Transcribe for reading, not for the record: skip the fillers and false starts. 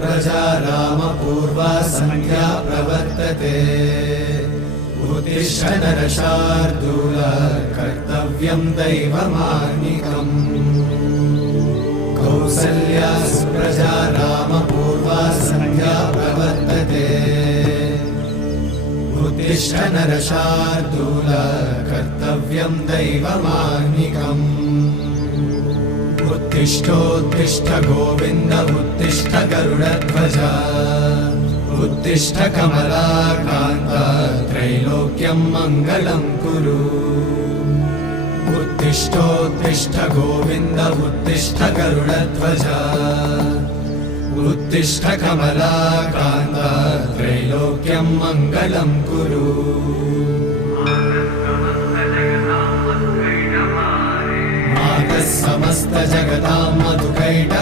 प्रजा रामपूर्वा सन्ध्या प्रवर्तते उत्तिष्ठ नरशार्दूल कर्तव्यं दैवमान्निकम् कौसल्या सुप्रजा रामपूर्वा सन्ध्या प्रवर्तते उत्तिष्ठ नरशार्दूल कर्तव्यं दैवमान्निकम् उत्तिष्ठोत्तिष्ठ गोविन्द उत्तिष्ठ गरुडध्वज उत्तिष्ठ कमलाकान्त त्रैलोक्यं मङ्गलं कुरु उत्तिष्ठोत्तिष्ठ गोविन्द उत्तिष्ठ गरुडध्वज उत्तिष्ठ कमलाकान्त त्रैलोक्यं मङ्गलं कुरु समस्त जगतां मधुकैटभारे